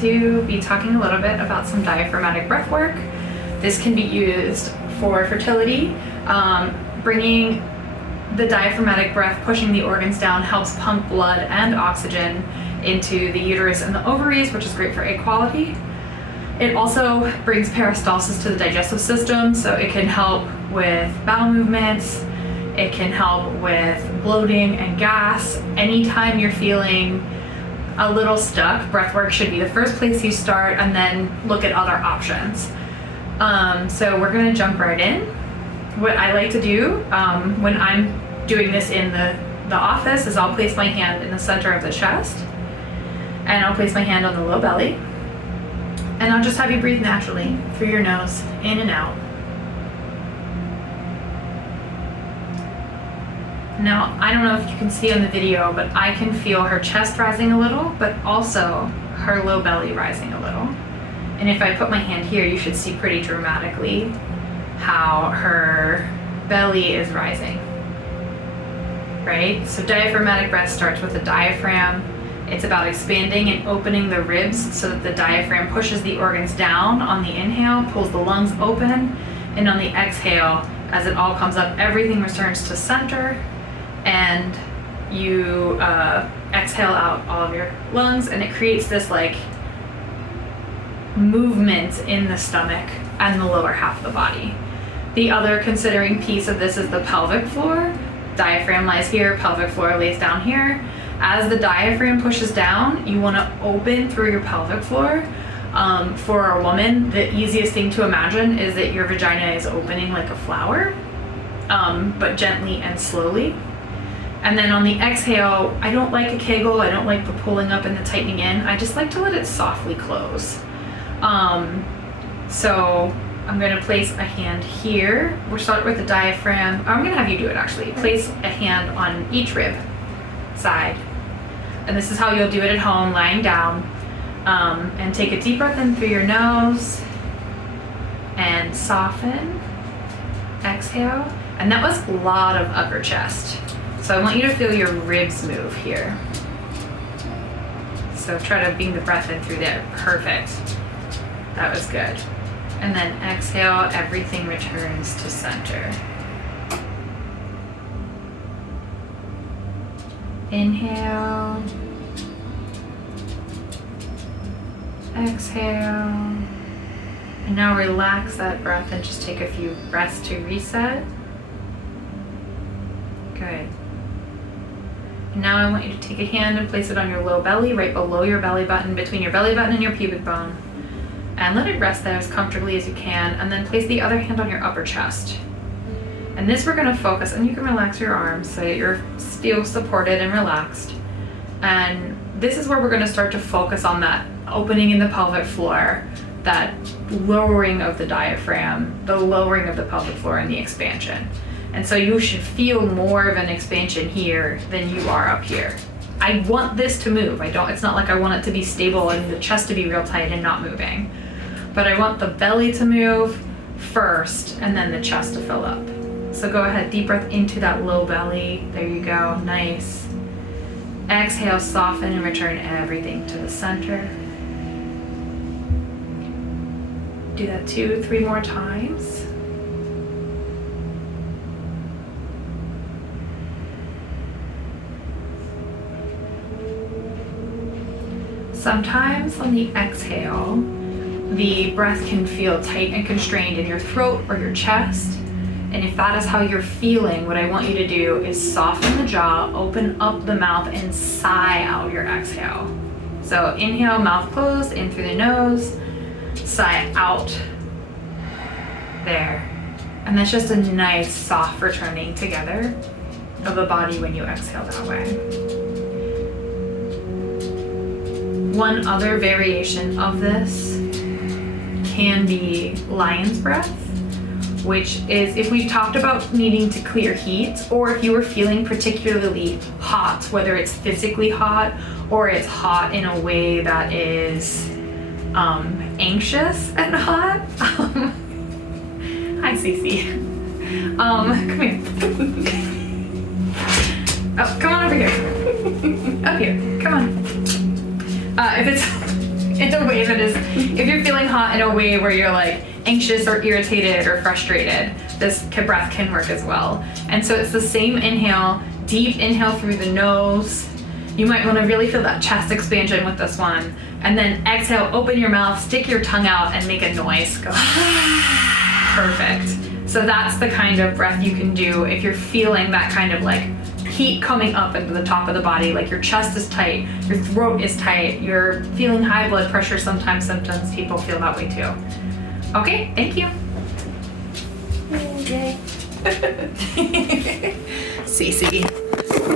To be talking a little bit about some diaphragmatic breath work. This can be used for fertility. Bringing the diaphragmatic breath, pushing the organs down, helps pump blood and oxygen into the uterus and the ovaries, which is great for egg quality. It also brings peristalsis to the digestive system, so it can help with bowel movements. It can help with bloating and gas. Anytime you're feeling a little stuck, breathwork should be the first place you start, and then look at other options. So we're gonna jump right in. What I like to do when I'm doing this in the office is I'll place my hand in the center of the chest, and I'll place my hand on the low belly, and I'll just have you breathe naturally through your nose, in and out. Now, I don't know if you can see on the video, but I can feel her chest rising a little, but also her low belly rising a little. And if I put my hand here, you should see pretty dramatically how her belly is rising, right? So diaphragmatic breath starts with the diaphragm. It's about expanding and opening the ribs so that the diaphragm pushes the organs down on the inhale, pulls the lungs open, and on the exhale, as it all comes up, everything returns to center, and you exhale out all of your lungs, and it creates this like movement in the stomach and the lower half of the body. The other considering piece of this is the pelvic floor. Diaphragm lies here, pelvic floor lays down here. As the diaphragm pushes down, you want to open through your pelvic floor. For a woman, the easiest thing to imagine is that your vagina is opening like a flower, but gently and slowly. And then on the exhale, I don't like a kegel, I don't like the pulling up and the tightening in, I just like to let it softly close. So I'm going to place a hand here. We'll start with the diaphragm. I'm going to have you do it actually. Place a hand on each rib side. And this is how you'll do it at home, lying down. And take a deep breath in through your nose and soften. Exhale. And that was a lot of upper chest. So I want you to feel your ribs move here. So try to bring the breath in through there. Perfect. That was good. And then exhale, everything returns to center. Inhale. Exhale. And now relax that breath and just take a few breaths to reset. Good. And now I want you to take a hand and place it on your low belly, right below your belly button, between your belly button and your pubic bone. And let it rest there as comfortably as you can, and then place the other hand on your upper chest. And this we're going to focus, and you can relax your arms so that you're still supported and relaxed. And this is where we're going to start to focus on that opening in the pelvic floor, that lowering of the diaphragm, the lowering of the pelvic floor, and the expansion. And so you should feel more of an expansion here than you are up here. I want this to move. It's not like I want it to be stable and the chest to be real tight and not moving. But I want the belly to move first and then the chest to fill up. So go ahead, deep breath into that low belly. There you go, nice. Exhale, soften and return everything to the center. Do that 2-3 more times. Sometimes on the exhale, the breath can feel tight and constrained in your throat or your chest. And if that is how you're feeling, what I want you to do is soften the jaw, open up the mouth, and sigh out your exhale. So inhale, mouth closed, in through the nose, sigh out. There. And that's just a nice soft returning together of the body when you exhale that way. One other variation of this can be lion's breath, which is if we've talked about needing to clear heat, or if you were feeling particularly hot, whether it's physically hot or it's hot in a way that is anxious and hot. Hi, Cece. Come here. Oh, come on over here. Up here, come on. If it's in a way that is, if you're feeling hot in a way where you're like anxious or irritated or frustrated, this breath can work as well. And so it's the same inhale, deep inhale through the nose. You might want to really feel that chest expansion with this one. And then exhale, open your mouth, stick your tongue out, and make a noise. Go. Perfect. So that's the kind of breath you can do if you're feeling that kind of like heat coming up into the top of the body, like your chest is tight, your throat is tight, you're feeling high blood pressure. Sometimes people feel that way too. Okay, thank you. Okay. Cece.